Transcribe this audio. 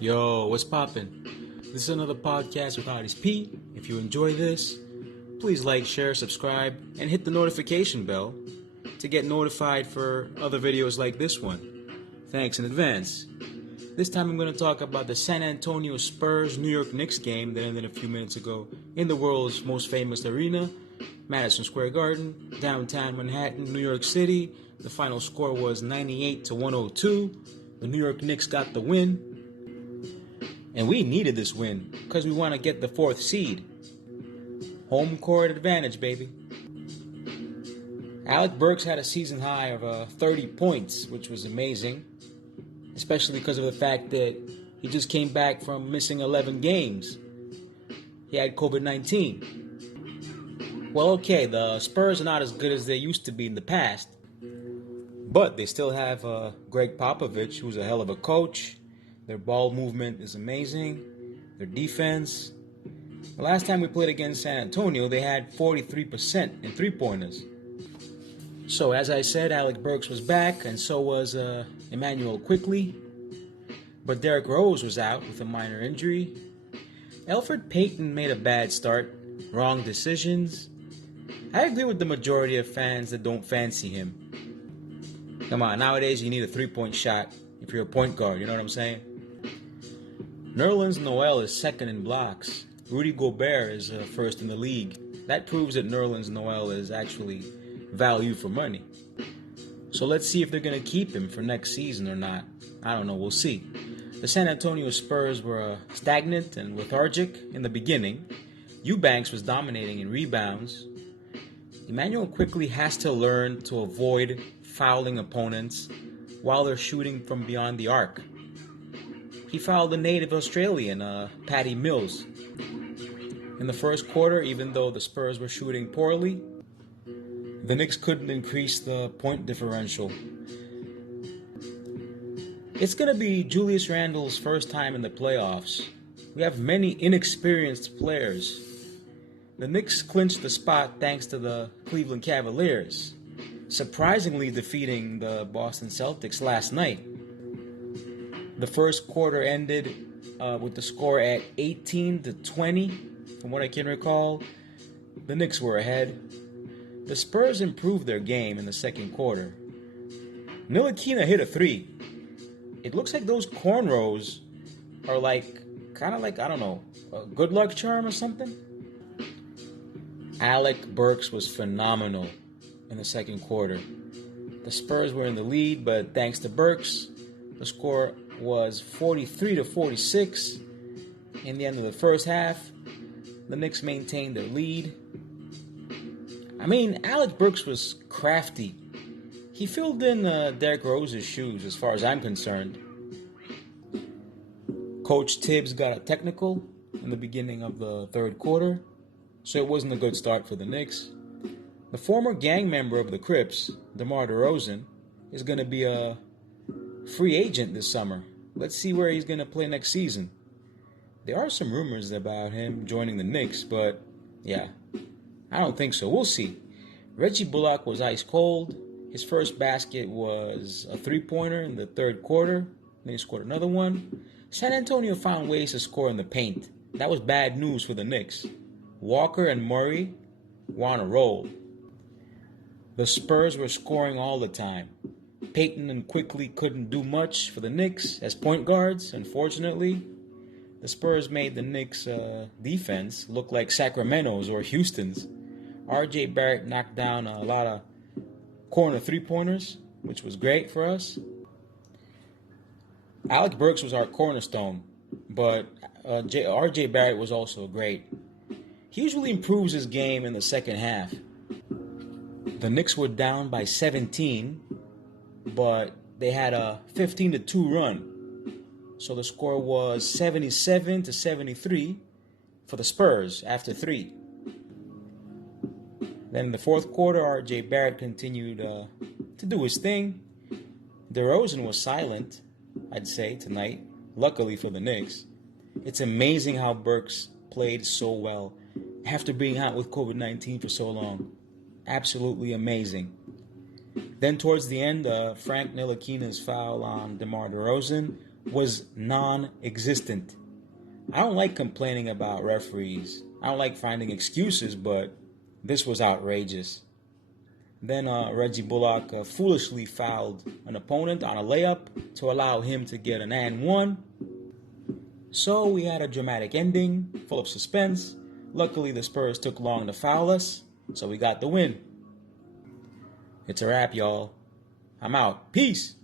Yo, what's poppin'? This is another podcast with Aris P. If you enjoy this, please like, share, subscribe, and hit the notification bell to get notified for other videos like this one. Thanks in advance. This time I'm going to talk about the San Antonio Spurs New York Knicks game that ended a few minutes ago in the world's most famous arena, Madison Square Garden, downtown Manhattan, New York City. The final score was 98-102. The New York Knicks got the win. And we needed this win because we want to get the fourth seed. Home court advantage, baby. Alec Burks had a season high of 30 points, which was amazing, especially because of the fact that he just came back from missing 11 games. He had COVID-19. Well, okay, the Spurs are not as good as they used to be in the past, but they still have Greg Popovich, who's a hell of a coach. Their ball movement is amazing. Their defense. The last time we played against San Antonio, they had 43% in three-pointers. So, as I said, Alec Burks was back, and so was Emmanuel Quickley. But Derrick Rose was out with a minor injury. Elfrid Payton made a bad start. Wrong decisions. I agree with the majority of fans that don't fancy him. Come on, nowadays you need a three-point shot if you're a point guard, you know what I'm saying? Nerlens Noel is second in blocks. Rudy Gobert is first in the league. That proves that Nerlens Noel is actually value for money. So let's see if they're going to keep him for next season or not. I don't know, we'll see. The San Antonio Spurs were stagnant and lethargic in the beginning. Eubanks was dominating in rebounds. Emmanuel Quickley has to learn to avoid fouling opponents while they're shooting from beyond the arc. He fouled a native Australian, Patty Mills. In the first quarter, even though the Spurs were shooting poorly, the Knicks couldn't increase the point differential. It's going to be Julius Randle's first time in the playoffs. We have many inexperienced players. The Knicks clinched the spot thanks to the Cleveland Cavaliers, surprisingly defeating the Boston Celtics last night. The first quarter ended with the score at 18-20. From what I can recall, the Knicks were ahead. The Spurs improved their game in the second quarter. Ntilikina hit a three. It looks like those cornrows are kind of like, I don't know, a good luck charm or something. Alec Burks was phenomenal in the second quarter. The Spurs were in the lead, but thanks to Burks, the score was 43-46. In the end of the first half, the Knicks maintained their lead. I mean, Alec Burks was crafty. He filled in Derrick Rose's shoes as far as I'm concerned. Coach Tibbs got a technical in the beginning of the third quarter, so it wasn't a good start for the Knicks. The former gang member of the Crips, DeMar DeRozan, is going to be a free agent this summer. Let's see where he's going to play next season. There are some rumors about him joining the Knicks, but yeah, I don't think so. We'll see. Reggie Bullock was ice cold. His first basket was a three-pointer in the third quarter. Then he scored another one. San Antonio found ways to score in the paint. That was bad news for the Knicks. Walker and Murray were on a roll. The Spurs were scoring all the time. Payton and Quickley couldn't do much for the Knicks as point guards, unfortunately. The Spurs made the Knicks' defense look like Sacramento's or Houston's. R.J. Barrett knocked down a lot of corner three-pointers, which was great for us. Alec Burks was our cornerstone, but R.J. Barrett was also great. He usually improves his game in the second half. The Knicks were down by 17, but they had a 15-2 run. So the score was 77-73 for the Spurs after three. Then in the fourth quarter, R.J. Barrett continued to do his thing. DeRozan was silent, I'd say, tonight, luckily for the Knicks. It's amazing how Burks played so well after being out with COVID-19 for so long. Absolutely amazing. Then towards the end, Frank Ntilikina's foul on DeMar DeRozan was non-existent. I don't like complaining about referees. I don't like finding excuses, but this was outrageous. Then Reggie Bullock foolishly fouled an opponent on a layup to allow him to get an and one. So we had a dramatic ending, full of suspense. Luckily, the Spurs took long to foul us, so we got the win. It's a wrap, y'all. I'm out. Peace.